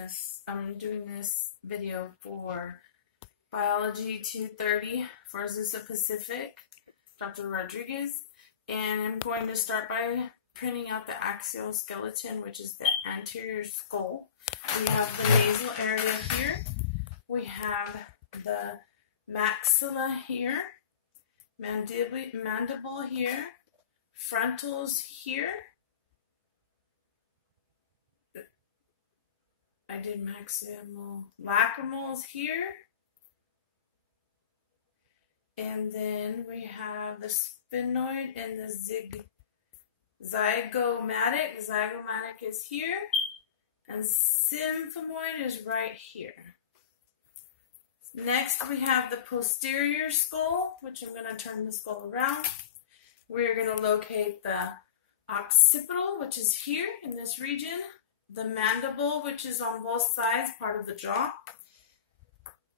this. I'm doing this video for Biology 230 for Azusa Pacific, Dr. Rodriguez, and I'm going to start by printing out the axial skeleton, which is the anterior skull. We have the nasal area here. We have the maxilla here, mandible here, frontals here. I did maximal, lacrimals here. And then we have the sphenoid and the zygomatic. Zygomatic is here. And symphomoid is right here. Next, we have the posterior skull, which I'm going to turn the skull around. We're going to locate the occipital, which is here in this region. The mandible, which is on both sides, part of the jaw.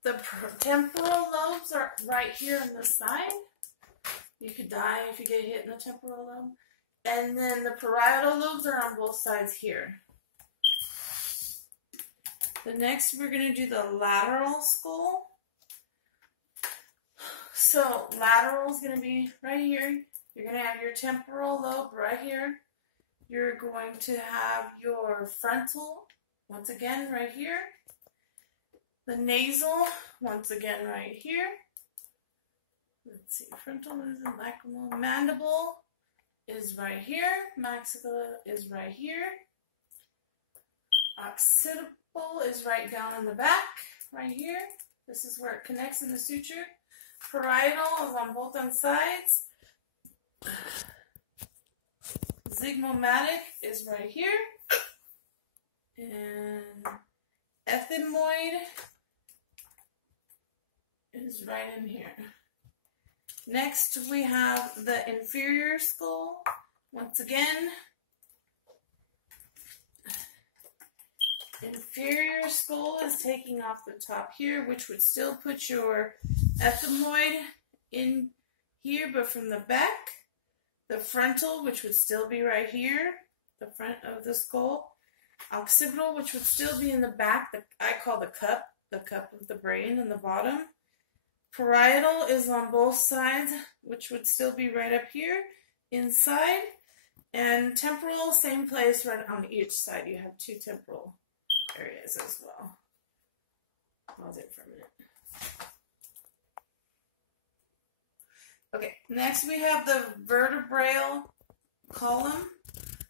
The temporal lobes are right here on the side. You could die if you get hit in the temporal lobe. And then the parietal lobes are on both sides here. The next, we're going to do the lateral skull. So lateral is going to be right here. You're going to have your temporal lobe right here. You're going to have your frontal, once again, right here. The nasal, once again, right here. Let's see, frontal is in lacrimal. Mandible is right here. Maxilla is right here. Occipital is right down in the back, right here. This is where it connects in the suture. Parietal is on both sides. Zygomatic is right here. And ethmoid is right in here. Next, we have the inferior skull. Once again, inferior skull is taking off the top here, which would still put your ethmoid in here, but from the back. The frontal, which would still be right here, the front of the skull. Occipital, which would still be in the back, I call the cup of the brain in the bottom. Parietal is on both sides, which would still be right up here, inside. And temporal, same place, right on each side. You have two temporal areas as well. Pause it for a minute. Okay, next we have the vertebral column.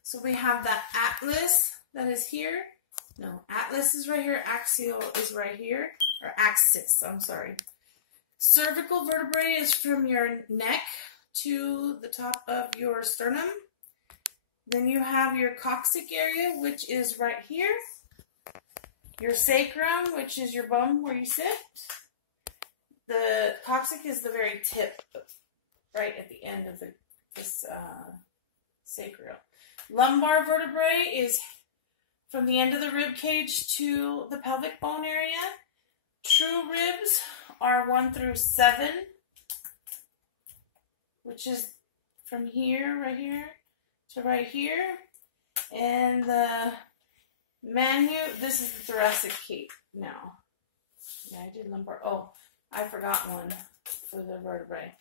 So we have the atlas that is here. No, atlas is right here. Axial is right here. Or axis, I'm sorry. Cervical vertebrae is from your neck to the top of your sternum. Then you have your coccyx area, which is right here. Your sacrum, which is your bum where you sit. The coccyx is the very tip, right at the end of this sacral. Lumbar vertebrae is from the end of the rib cage to the pelvic bone area. True ribs are 1 through 7, which is from here, right here, to right here. And the this is the thoracic cape now. Yeah, I did lumbar. Oh, I forgot one for the vertebrae.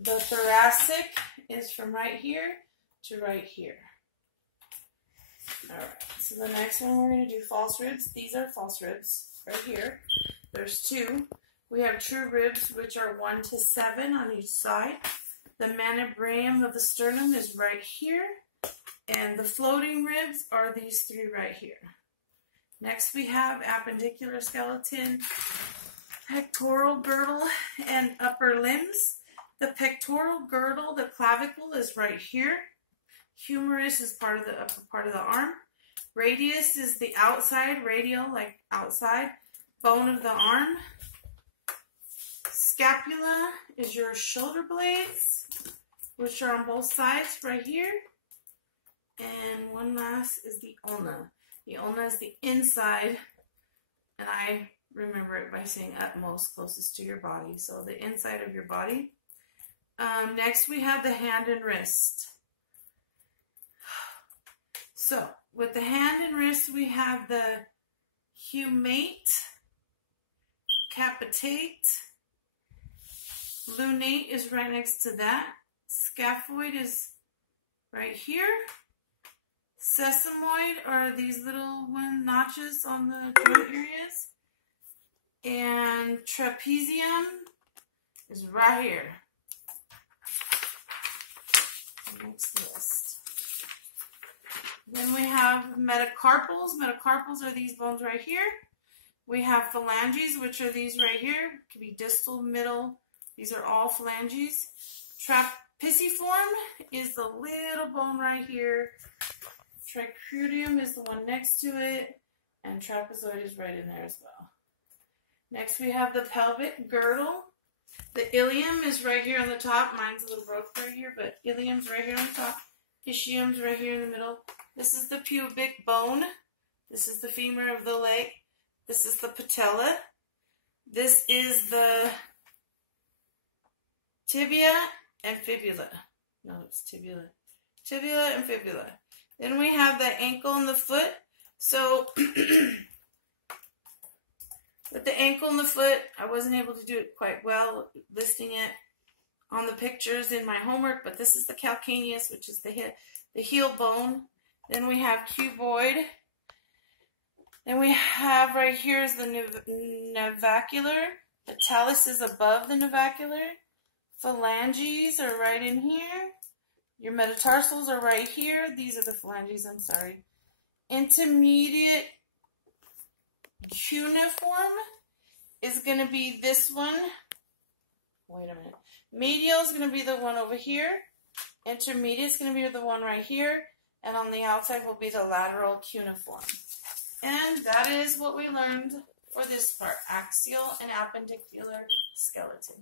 The thoracic is from right here to right here. Alright, so the next one we're going to do false ribs. These are false ribs right here. There's 2. We have true ribs, which are 1 to 7 on each side. The manubrium of the sternum is right here. And the floating ribs are these 3 right here. Next we have appendicular skeleton, pectoral girdle, and upper limbs. The pectoral girdle, the clavicle, is right here. Humerus is part of the upper part of the arm. Radius is the outside, radial, like outside, bone of the arm. Scapula is your shoulder blades, which are on both sides right here. And one last is the ulna. The ulna is the inside, and I remember it by saying utmost, closest to your body. So the inside of your body. Next we have the hand and wrist. So with the hand and wrist, we have the humate, capitate, lunate is right next to that. Scaphoid is right here. Sesamoid are these little notches on the joint areas. And trapezium is right here. Next list. Then we have metacarpals. Metacarpals are these bones right here. We have phalanges, which are these right here. Could be distal, middle. These are all phalanges. Trapiciform is the little bone right here. Tricrudium is the one next to it. And trapezoid is right in there as well. Next we have the pelvic girdle. The ilium is right here on the top. Mine's a little broke right here, but ilium's right here on the top. Ischium's right here in the middle. This is the pubic bone. This is the femur of the leg. This is the patella. This is the tibia and fibula. No, it's tibula. Tibia and fibula. Then we have the ankle and the foot. So with the ankle and the foot, I wasn't able to do it quite well listing it on the pictures in my homework, but this is the calcaneus, which is the heel bone. Then we have cuboid. Then we have right here is the navicular. The talus is above the navicular. Phalanges are right in here. Your metatarsals are right here. These are the phalanges, I'm sorry. Intermediate cuneiform is going to be this one. Wait a minute. Medial is going to be the one over here. Intermediate is going to be the one right here. And on the outside will be the lateral cuneiform. And that is what we learned for this part, axial and appendicular skeleton.